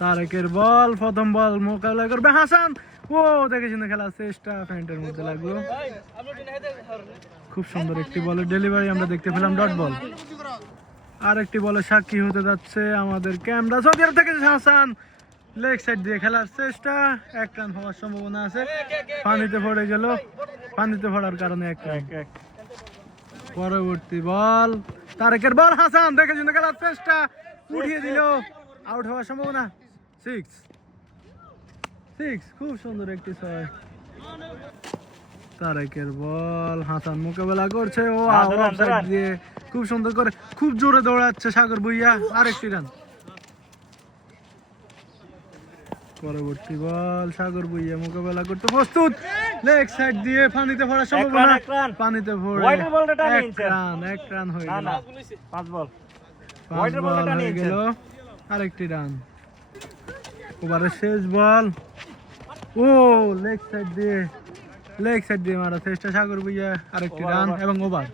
তারেকের বল, প্রথম বল মোকাবেলা করবে হাসান। ও দেখে শুনে খেলার চেষ্টা, ফ্যান্টের মধ্যে লাগলো। খুব সুন্দর একটি বলের ডেলিভারি আমরা দেখতে পেলাম, ডট বল। আরেকটি বলে সাক্ষী হতে যাচ্ছে আমাদের ক্যামেরা। সৌদি আরব থেকে হাসান লেগ সাইড দিয়ে খেলার চেষ্টা, এক রান হওয়ার সম্ভাবনা আছে। পানিতে পড়ে গেল, পানিতে পড়ার কারণে এক রান। পরবর্তী বল তারেকের বল, হাসান দেখে শুনে খেলার চেষ্টা, উঠিয়ে দিল, আউট হওয়ার সম্ভাবনা। 6 খুব সুন্দর একটি ছয়। তারেকের বল, হাসান মোকাবেলা করছে, ও অফসাইড দিয়ে খুব সুন্দর করে, খুব জোরে দৌড়াচ্ছে সাগর ভুঁইয়া, আরেকটি রান। পরবর্তী বল সাগর ভুঁইয়া মোকাবেলা করতে প্রস্তুত, লেগ সাইড দিয়ে পানিতে পড়ার সম্ভাবনা, পানিতে পড়ে এক রান হয়ে গেল। 5 বল হয়ে গেল, আরেকটি রান। ওভারের শেষ বল, ও লেগ সাইড দিয়ে মারা চেষ্টা সাগর ভুঁইয়া, আরেকটি রান এবং ওভার।